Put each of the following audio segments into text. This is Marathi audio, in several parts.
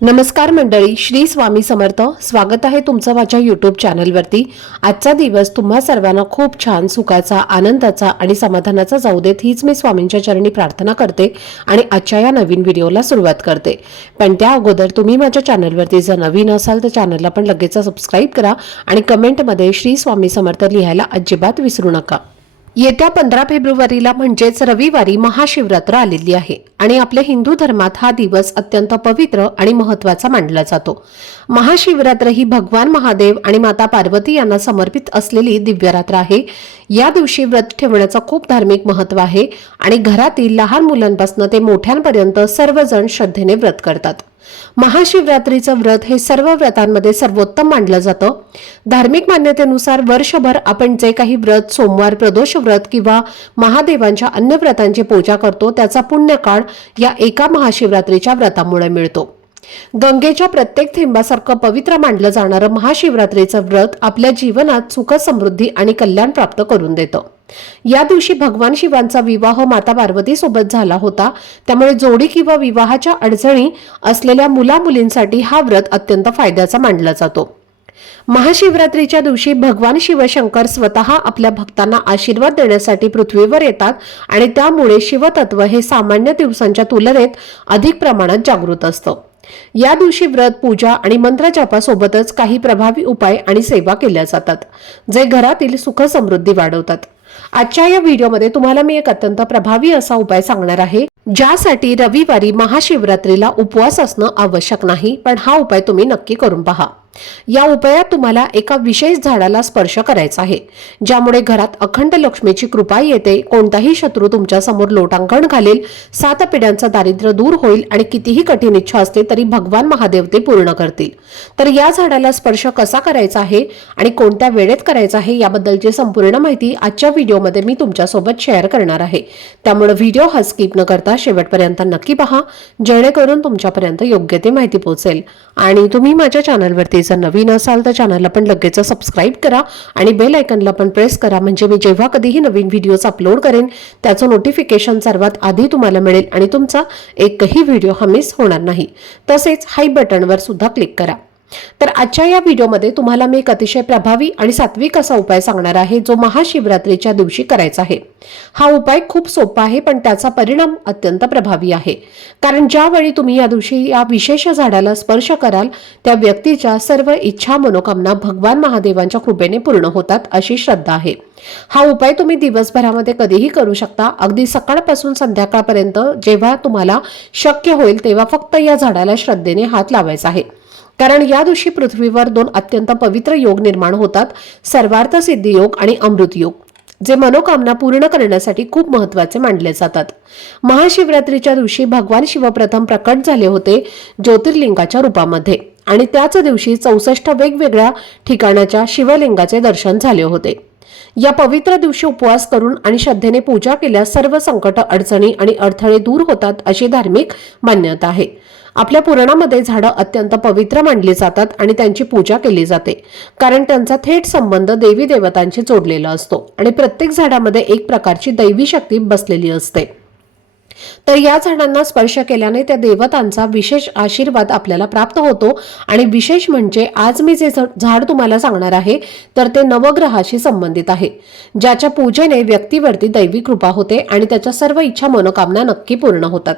नमस्कार मंडळी, श्री स्वामी समर्थ. स्वागत आहे तुमचं माझ्या यूट्यूब चॅनलवरती. आजचा दिवस तुम्हा सर्वांना खूप छान, सुखाचा, आनंदाचा आणि समाधानाचा जाऊ देत, हीच मी स्वामींच्या चरणी प्रार्थना करते आणि आजच्या या नवीन व्हिडिओला सुरुवात करते. पण त्या अगोदर तुम्ही माझ्या चॅनलवरती जर नवीन असाल तर चॅनलला पण लगेच सबस्क्राईब करा आणि कमेंटमध्ये श्री स्वामी समर्थ लिहायला अजिबात विसरू नका. येत्या 15 फेब्रुवारीला म्हणजेच रविवारी महाशिवरात्र आलेली आहे आणि आपल्या हिंदू धर्मात हा दिवस अत्यंत पवित्र आणि महत्त्वाचा मानला जातो. महाशिवरात्र ही भगवान महादेव आणि माता पार्वती यांना समर्पित असलेली दिव्यरात्र आहे. या दिवशी व्रत ठेवण्याचं खूप धार्मिक महत्त्व आहे आणि घरातील लहान मुलांपासून ते मोठ्यांपर्यंत सर्वजण श्रद्धेने व्रत करतात. महाशिवरात्रीचं व्रत हे सर्व व्रतांमध्ये सर्वोत्तम मानलं जातं. धार्मिक मान्यतेनुसार वर्षभर आपण जे काही व्रत, सोमवार, प्रदोष व्रत किंवा महादेवांच्या अन्य व्रतांची पूजा करतो त्याचा पुण्यकाळ या एका महाशिवरात्रीच्या व्रतामुळे मिळतो. गंगेच्या प्रत्येक थेंबासारखं पवित्र मानलं जाणारं महाशिवरात्रीचं व्रत आपल्या जीवनात सुख, समृद्धी आणि कल्याण प्राप्त करून देतं. या दिवशी भगवान शिवांचा विवाह माता पार्वती सोबत झाला होता, त्यामुळे जोडी किंवा विवाहाच्या अडचणी असलेल्या मुला-मुलींसाठी हा व्रत अत्यंत फायद्याचा मानला जातो. महाशिवरात्रीच्या दिवशी भगवान शिवशंकर स्वतः आपल्या भक्तांना आशीर्वाद देण्यासाठी पृथ्वीवर येतात आणि त्यामुळे शिवतत्व हे सामान्य दिवसांच्या तुलनेत अधिक प्रमाणात जागृत असतं. या दिवशी व्रत, पूजा आणि मंत्र जपासोबतच काही प्रभावी उपाय आणि सेवा केल्या जातात, जे घरातील सुख समृद्धी वाढवतात. आजच्या या व्हिडिओमध्ये तुम्हाला मी एक अत्यंत प्रभावी असा उपाय सांगणार आहे, ज्यासाठी रविवारी महाशिवरात्रीला उपवास असणं आवश्यक नाही, पण हा उपाय तुम्ही नक्की करून पहा. या उपायात तुम्हाला एका विशेष झाडाला स्पर्श करायचा आहे, ज्यामुळे घरात अखंड लक्ष्मीची कृपा येते, कोणताही शत्रू तुमच्या समोर लोटांगण घालेल, 7 पिढ्यांचं दारिद्र्य दूर होईल आणि कितीही कठीण इच्छा असते तरी भगवान महादेव ते पूर्ण करतील. तर या झाडाला स्पर्श कसा करायचा आहे आणि कोणत्या वेळेत करायचा आहे याबद्दलची संपूर्ण माहिती आजच्या व्हिडिओमध्ये मी तुमच्यासोबत शेअर करणार आहे. त्यामुळे व्हिडिओ हा स्किप न करता शेवटपर्यंत नक्की पहा, जेणेकरून तुमच्यापर्यंत योग्य ती माहिती पोहोचेल. आणि तुम्ही माझ्या चॅनलवरती जर नवीन असाल तर चॅनलला पण लगेच सबस्क्राईब करा आणि बेल आयकॉनला पण प्रेस करा, म्हणजे मी जेव्हा कधीही नवीन व्हिडिओज अपलोड करेन त्याचं नोटिफिकेशन सर्वात आधी तुम्हाला मिळेल आणि तुमचा एकही व्हिडिओ हा मिस होणार नाही. तसेच हाय बटनवर सुद्धा क्लिक करा. तर आजच्या या व्हिडिओमध्ये तुम्हाला मी एक अतिशय प्रभावी आणि सात्विक असा उपाय सांगणार आहे, जो महाशिवरात्रीच्या दिवशी करायचा आहे. हा उपाय खूप सोपा आहे, पण त्याचा परिणाम अत्यंत प्रभावी आहे. कारण ज्यावेळी तुम्ही या दिवशी या विशेष झाडाला स्पर्श कराल, त्या व्यक्तीच्या सर्व इच्छा, मनोकामना भगवान महादेवांच्या कृपेने पूर्ण होतात, अशी श्रद्धा आहे. हा उपाय तुम्ही दिवसभरामध्ये कधीही करू शकता. अगदी सकाळपासून संध्याकाळपर्यंत जेव्हा तुम्हाला शक्य होईल तेव्हा फक्त या झाडाला श्रद्धेने हात लावायचा आहे. कारण या दिवशी पृथ्वीवर 2 अत्यंत पवित्र योग निर्माण होतात, सर्वार्थ सिद्धी योग आणि अमृत योग, जे मनोकामना पूर्ण करण्यासाठी खूप महत्त्वाचे मानले जातात. महाशिवरात्रीच्या दिवशी भगवान शिव प्रथम प्रकट झाले होते ज्योतिर्लिंगाच्या रूपामध्ये आणि त्याच दिवशी 64 वेगवेगळ्या ठिकाणाच्या शिवलिंगाचे दर्शन झाले होते. या पवित्र दिवशी उपवास करून आणि श्रद्धेने पूजा केल्यास सर्व संकट, अडचणी आणि अडथळे दूर होतात, अशी धार्मिक मान्यता आहे. आपल्या पुराणामध्ये झाडं अत्यंत पवित्र मानली जातात आणि त्यांची पूजा केली जाते, कारण त्यांचा थेट संबंध देवी देवतांशी जोडलेला असतो आणि प्रत्येक झाडामध्ये एक प्रकारची दैवी शक्ती बसलेली असते. तर या झाडांना स्पर्श केल्याने त्या देवतांचा विशेष आशीर्वाद आपल्याला प्राप्त होतो. आणि विशेष म्हणजे आज मी जे झाड तुम्हाला सांगणार आहे तर ते नवग्रहाशी संबंधित आहे, ज्याच्या पूजेने व्यक्तीवरती दैवी कृपा होते आणि त्याच्या सर्व इच्छा, मनोकामना नक्की पूर्ण होतात.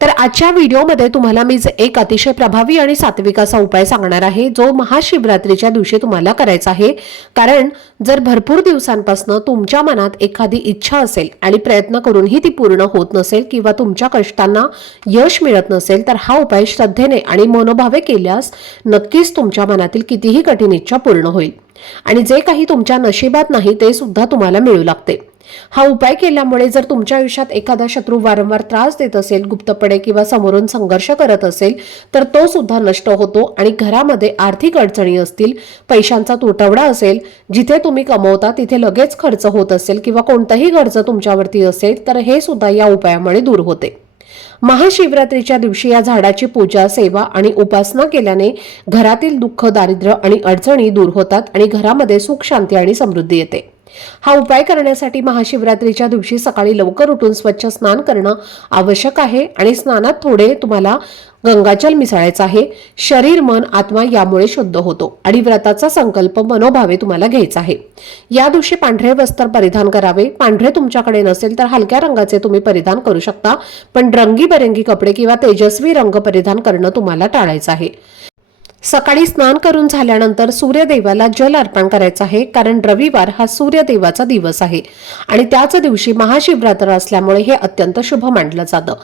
तर आजच्या व्हिडिओमध्ये तुम्हाला मी एक अतिशय प्रभावी आणि सात्विक असा उपाय सांगणार आहे, जो महाशिवरात्रीच्या दिवशी तुम्हाला करायचा आहे. कारण जर भरपूर दिवसांपासून तुमच्या मनात एखादी इच्छा असेल आणि प्रयत्न करूनही ती पूर्ण होत नसेल किंवा तुमच्या कष्टांना यश मिळत नसेल, तर हा उपाय श्रद्धेने आणि मनोभावे केल्यास नक्कीच तुमच्या मनातील कितीही कठीण इच्छा पूर्ण होईल आणि जे काही तुमच्या नशिबात नाही ते सुद्धा तुम्हाला मिळू लागते. हा उपाय केल्यामुळे जर तुमच्या आयुष्यात एखादा शत्रू वारंवार त्रास देत असेल, गुप्तपणे किंवा समोरून संघर्ष करत असेल, तर तो सुद्धा नष्ट होतो आणि घरामध्ये आर्थिक अडचणी असतील, पैशांचा तुटवडा असेल, जिथे तुम्ही कमवता तिथे लगेच खर्च होत असेल किंवा कोणताही कर्ज तुमच्यावरती असेल, तर हे सुद्धा या उपायामुळे दूर होते. महाशिवरात्रीच्या दिवशी या झाडाची पूजा, सेवा आणि उपासना केल्याने घरातील दुःख, दारिद्र्य आणि अडचणी दूर होतात आणि घरामध्ये सुख, शांती आणि समृद्धी येते. हा उपाय करण्यासाठी महाशिवरात्रीच्या दिवशी सकाळी लवकर उठून स्वच्छ स्नान करणं आवश्यक आहे आणि स्नानात थोडे तुम्हाला गंगाजल मिसळायचं आहे. शरीर, मन, आत्मा यामुळे शुद्ध होतो आणि व्रताचा संकल्प मनोभावे तुम्हाला घ्यायचा आहे. या दिवशी पांढरे वस्त्र परिधान करावे. पांढरे तुमच्याकडे नसेल तर हलक्या रंगाचे तुम्ही परिधान करू शकता, पण रंगीबेरंगी कपडे किंवा तेजस्वी रंग परिधान करणं तुम्हाला टाळायचं आहे. सकाळी स्नान करून झाल्यानंतर सूर्यदेवाला जल अर्पण करायचं आहे, कारण रविवार हा सूर्यदेवाचा दिवस आहे आणि त्याच दिवशी महाशिवरात्र असल्यामुळे हे अत्यंत शुभ मानलं जातं.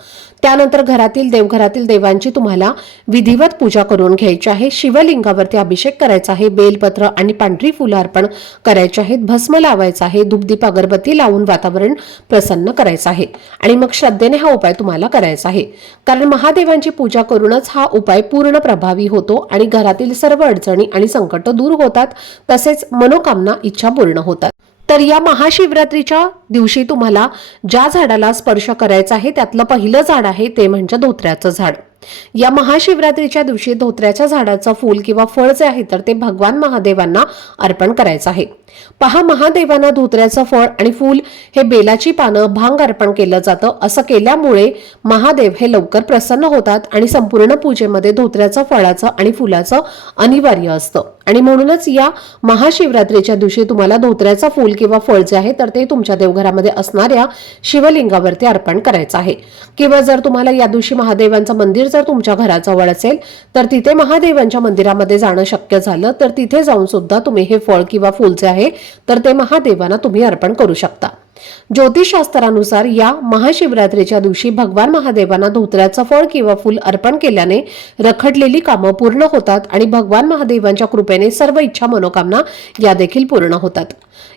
त्यानंतर देवघरातील देवांची तुम्हाला विधिवत पूजा करून घ्यायची आहे. शिवलिंगावरती अभिषेक करायचा आहे. बेलपत्र आणि पांढरी फुलं अर्पण करायची आहेत. भस्म लावायचा आहे. धूपदीप अगरबत्ती लावून वातावरण प्रसन्न करायचं आहे आणि मग श्रद्धेने हा उपाय तुम्हाला करायचा आहे, कारण महादेवांची पूजा करूनच हा उपाय पूर्ण प्रभावी होतो आणि घरातील सर्व अडचणी आणि संकट दूर होतात, तसेच मनोकामना इच्छा पूर्ण होतात. तर या महाशिवरात्रीच्या दिवशी तुम्हाला ज्या झाडाला स्पर्श करायचा आहे त्यातलं पहिलं झाड आहे ते म्हणजे धोत्र्याचं झाड. या महाशिवरात्रीच्या दिवशी धोत्र्याच्या झाडाचं फूल किंवा फळ जे आहे तर ते भगवान महादेवांना अर्पण करायचं आहे. पहा, महादेवांना धोत्र्याचं फळ आणि फूल हे बेलाची पानं, भांग अर्पण केलं जातं. असं केल्यामुळे महादेव हे लवकर प्रसन्न होतात आणि संपूर्ण पूजेमध्ये धोत्र्याचं फळाचं आणि फुलाचं अनिवार्य असतं आणि म्हणूनच या महाशिवरात्रीच्या दिवशी तुम्हाला धोत्र्याचं फूल किंवा फळ जे आहे तर ते तुमच्या देवघरामध्ये असणाऱ्या शिवलिंगावरती अर्पण करायचं आहे. किंवा जर तुम्हाला या दिवशी महादेवांचं मंदिर जर तुमच्या घराजवळ असेल तर तिथे महादेवांच्या मंदिरामध्ये जाणं शक्य झालं तर तिथे जाऊन सुद्धा तुम्ही हे फळ किंवा फूल जे आहे तर ते महादेवांना तुम्ही अर्पण करू शकता. ज्योतिषशास्त्रानुसार या महाशिवरात्रीच्या दिवशी भगवान महादेवांना धोत्र्याचं फळ किंवा फूल अर्पण केल्याने रखडलेली कामं पूर्ण होतात आणि भगवान महादेवांच्या कृपेने सर्व इच्छा मनोकामना या देखील पूर्ण होतात.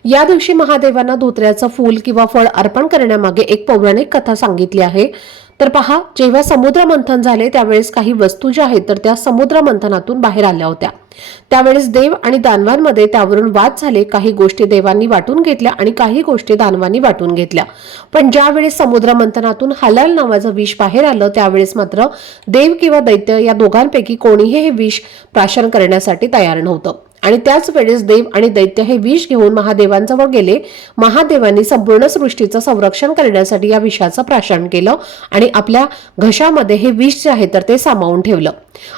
या दिवशी महादेवांना धोत्र्याचं फूल किंवा फळ अर्पण करण्यामागे एक पौराणिक कथा सांगितली आहे. तर पहा, जेव्हा समुद्र मंथन झाले त्यावेळेस काही वस्तू ज्या आहेत तर त्या समुद्र मंथनातून बाहेर आल्या होत्या. त्यावेळेस देव आणि दानवांमध्ये त्यावरून वाद झाले. काही गोष्टी देवांनी वाटून घेतल्या आणि काही गोष्टी दानवांनी वाटून घेतल्या. पण ज्यावेळेस समुद्र मंथनातून हलाल नावाचं विष बाहेर आलं त्यावेळेस मात्र देव किंवा दैत्य या दोघांपैकी कोणीही हे विष प्राशन करण्यासाठी तयार नव्हतं आणि त्याच वेळेस देव आणि दैत्य हे विष घेऊन महादेवांजवळ गेले. महादेवांनी संपूर्ण सृष्टीचं संरक्षण करण्यासाठी या विषाचं प्राशन केलं आणि आपल्या घशामध्ये हे विष जे आहे तर ते सामावून ठेवलं.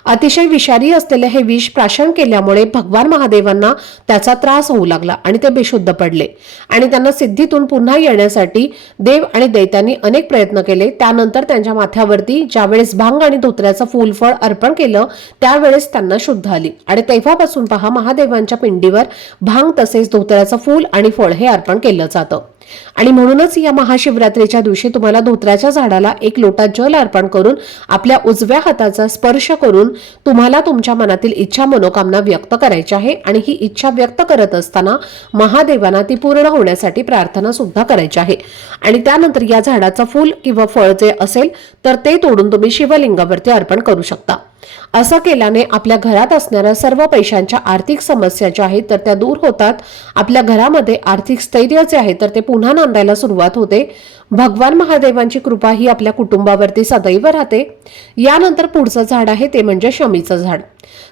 अतिशय विषारी असलेले हे विष प्राशन केल्यामुळे भगवान महादेवांना त्याचा त्रास होऊ लागला आणि ते बेशुद्ध पडले आणि त्यांना सिद्धीतून पुन्हा येण्यासाठी देव आणि दैत्यांनी अनेक प्रयत्न केले. त्यानंतर त्यांच्या माथ्यावरती ज्यावेळेस भांग आणि धोत्र्याचं फूल फळ अर्पण केलं त्यावेळेस त्यांना शुद्ध आली आणि तेव्हापासून पहा, महादेवांच्या पिंडीवर भांग तसेच धोत्र्याचं फूल आणि फळ हे अर्पण केलं जातं. आणि म्हणूनच या महाशिवरात्रीच्या दिवशी तुम्हाला धोत्र्याच्या झाडाला एक लोटा जल अर्पण करून आपल्या उजव्या हाताचा स्पर्श करून तुम्हाला तुमच्या मनातील इच्छा मनोकामना व्यक्त करायची आहे आणि ही इच्छा व्यक्त करत असताना महादेवांना ती पूर्ण होण्यासाठी प्रार्थना सुद्धा करायची आहे. आणि त्यानंतर या झाडाचं फूल किंवा फळ जे असेल तर ते तोडून तुम्ही शिवलिंगावरती अर्पण करू शकता. असं केल्याने आपल्या घरात असणाऱ्या सर्व पैशांच्या आर्थिक समस्या ज्या आहेत तर त्या दूर होतात. आपल्या घरामध्ये आर्थिक स्थैर्य जे आहे तर ते पुन्हा नांदायला सुरुवात होते. भगवान महादेवांची कृपा ही आपल्या कुटुंबावरती सदैव राहते. यानंतर पुढचं झाड आहे ते म्हणजे शमीचं झाड.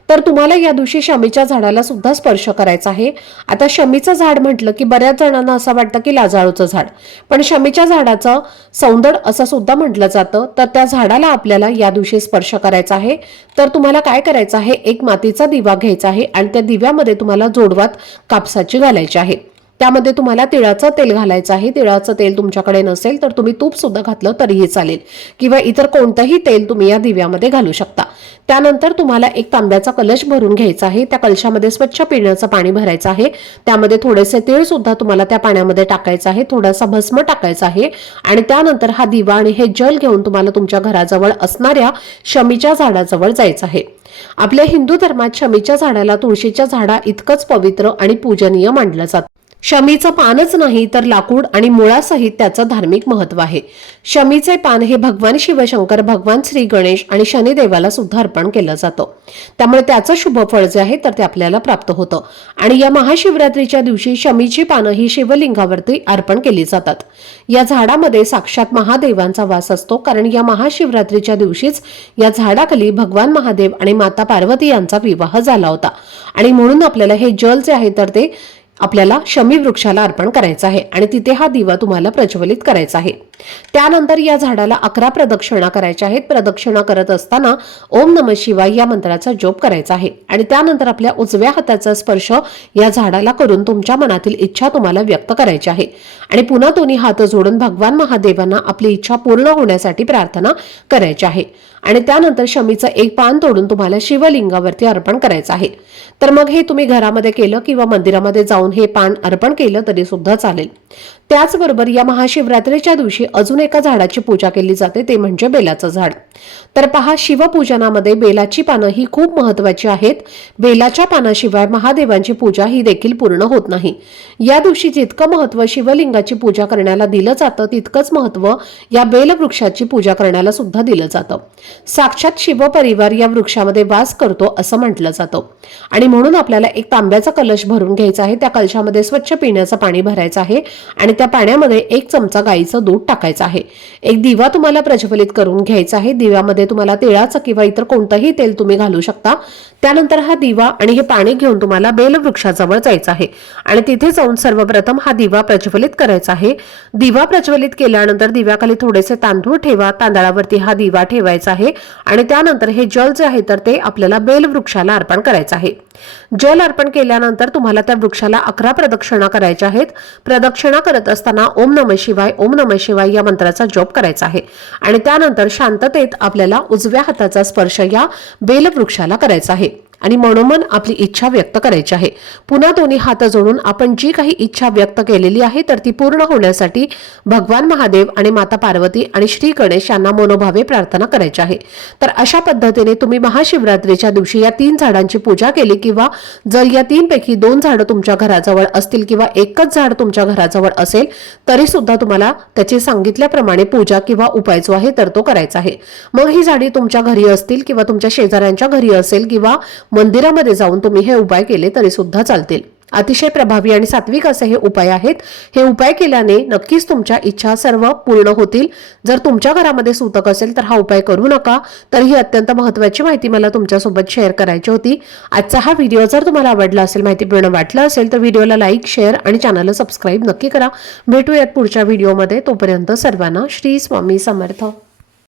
तर तुम्हाला या दिवशी शमीच्या झाडाला सुद्धा स्पर्श करायचा आहे. आता शमीचं झाड म्हटलं की बऱ्याच जणांना असं वाटतं की लाजाळूचं झाड, पण शमीच्या झाडाचं सौंदड असं सुद्धा म्हटलं जातं. तर त्या झाडाला आपल्याला या दिवशी स्पर्श करायचा आहे. तर तुम्हाला काय करायचं आहे, एक मातीचा दिवा घ्यायचा आहे आणि त्या दिव्यामध्ये तुम्हाला जोडवात कापसाची घालायची आहे. त्यामध्ये तुम्हाला तिळाचं तेल घालायचं आहे. तिळाचं तेल तुमच्याकडे नसेल तर तुम्ही तूप सुद्धा घातलं तरीही चालेल किंवा इतर कोणतंही तेल तुम्ही या दिव्यामध्ये घालू शकता. त्यानंतर तुम्हाला एक तांब्याचा कलश भरून घ्यायचा आहे. त्या कलशामध्ये स्वच्छ पिण्याचं पाणी भरायचं आहे. त्यामध्ये थोडेसे तीळ सुद्धा तुम्हाला त्या पाण्यामध्ये टाकायचं आहे. थोडासा भस्म टाकायचा आहे आणि त्यानंतर हा दिवा आणि हे जल घेऊन तुम्हाला तुमच्या घराजवळ असणाऱ्या शमीच्या झाडाजवळ जायचं आहे. आपल्या हिंदू धर्मात शमीच्या झाडाला तुळशीच्या झाडा इतकंच पवित्र आणि पूजनीय मानलं जातं. शमीचं पानच नाही तर लाकूड आणि मुळासहित त्याचं धार्मिक महत्व आहे. शमीचे पान हे भगवान शिवशंकर, भगवान श्री गणेश आणि शनिदेवाला सुद्धा अर्पण केलं जातं. त्यामुळे त्याचं शुभ फळ जे आहे तर ते आपल्याला प्राप्त होतं. आणि या महाशिवरात्रीच्या दिवशी शमीची पानं ही शिवलिंगावरती अर्पण केली जातात. या झाडामध्ये साक्षात महादेवांचा वास असतो, कारण या महाशिवरात्रीच्या दिवशीच या झाडाखाली भगवान महादेव आणि माता पार्वती यांचा विवाह झाला होता. आणि म्हणून आपल्याला हे जल जे आहे तर ते आपल्याला शमी वृक्षाला अर्पण करायचं आहे आणि तिथे हा दिवा तुम्हाला प्रज्वलित करायचा आहे। त्यानंतर या झाडाला 11 प्रदक्षिणा करायच्या आहेत। प्रदक्षिणा करत असताना ओम नमः शिवाय या मंत्राचा जप करायचा आहे आणि त्यानंतर आपल्या उजव्या हाताचा स्पर्श या झाडाला करून तुमच्या मनातील इच्छा तुम्हाला व्यक्त करायची आहे आणि पुन्हा दोन्ही हात जोडून भगवान महादेवांना आपली इच्छा पूर्ण होण्यासाठी प्रार्थना करायची आहे आणि त्यानंतर शमीचं एक पान तोडून तुम्हाला शिवलिंगावरती अर्पण करायचं आहे। तर मग हे तुम्ही घरामध्ये केलं किंवा मंदिरामध्ये जाऊन हे पान अर्पण केलं तरी सुद्धा चालेल। त्याचबरोबर या महाशिवरात्रीच्या दिवशी अजून एका झाडाची पूजा केली जाते, ते म्हणजे बेलाचं झाड। तर पहा, शिवपूजनामध्ये बेलाची पानं ही खूप महत्त्वाची आहेत। बेलाच्या पानाशिवाय महादेवांची पूजा ही देखील पूर्ण होत नाही। या दिवशी जितकं महत्त्व शिवलिंगाची पूजा करण्याला दिलं जातं तितकंच महत्त्व या बेलवृक्षाची पूजा करण्याला सुद्धा दिलं जातं। साक्षात शिवपरिवार या वृक्षामध्ये वास करतो असं म्हटलं जातं आणि म्हणून आपल्याला एक तांब्याचा कलश भरून घ्यायचा आहे। त्या कलशामध्ये स्वच्छ पिण्याचं पाणी भरायचं आहे आणि त्या पाण्यामध्ये 1 चमचा गाईचं दूध टाकायचं आहे। एक दिवा तुम्हाला प्रज्वलित करून घ्यायचा आहे। दिव्यामध्ये तुम्हाला तिळाचं किंवा इतर कोणतंही तेल तुम्ही घालू शकता। त्यानंतर हा दिवा आणि हे पाणी घेऊन तुम्हाला बेलवृक्षाजवळ जायचं आहे आणि तिथे जाऊन सर्वप्रथम हा दिवा प्रज्वलित करायचा आहे। दिवा प्रज्वलित केल्यानंतर दिव्याखाली थोडेसे तांदूळ ठेवा, तांदळावरती हा दिवा ठेवायचा आहे आणि त्यानंतर हे जल जे आहे तर ते आपल्याला बेलवृक्षाला अर्पण करायचं आहे। जल अर्पण केल्यानंतर तुम्हाला त्या वृक्षाला 11 प्रदक्षिणा करायच्या आहेत। प्रदक्षिणा करत असताना ओम नमः शिवाय या मंत्राचा जप करायचा आहे आणि त्यानंतर शांततेत आपल्याला उजव्या हाताचा स्पर्श या बेलवृक्षाला करायचा आहे आणि मनोमन आपली इच्छा व्यक्त करायची आहे। पुन्हा दोन्ही हात जोडून आपण जी काही इच्छा व्यक्त केलेली आहे तर ती पूर्ण होण्यासाठी भगवान महादेव आणि माता पार्वती आणि श्री गणेश यांना मनोभावे प्रार्थना करायची आहे। तर अशा पद्धतीने तुम्ही महाशिवरात्रीच्या दिवशी या 3 झाडांची पूजा केली किंवा जर या 3 पैकी 2 झाडं तुमच्या घराजवळ असतील किंवा एकच झाड तुमच्या घराजवळ असेल तरी सुद्धा तुम्हाला त्याची सांगितल्याप्रमाणे पूजा किंवा उपाय जो आहे तर तो करायचा आहे। मग ही झाडी तुमच्या घरी असतील किंवा तुमच्या शेजाऱ्यांच्या घरी असेल किंवा मंदिरामध्ये जाऊन तुम्ही हे उपाय केले तरी सुद्धा चालतील। अतिशय प्रभावी आणि सात्विक असे हे उपाय आहेत। हे उपाय केल्याने नक्कीच तुमच्या इच्छा सर्व पूर्ण होतील। जर तुमच्या घरामध्ये सूतक असेल तर हा उपाय करू नका। तर ही अत्यंत महत्त्वाची माहिती मला तुमच्यासोबत शेअर करायची होती। आजचा हा व्हिडिओ जर तुम्हाला आवडला असेल, माहितीपूर्ण वाटला असेल तर व्हिडिओला लाईक, शेअर आणि चॅनलला सबस्क्राईब नक्की करा। भेटूयात पुढच्या व्हिडिओमध्ये। तोपर्यंत सर्वांना श्री स्वामी समर्थ।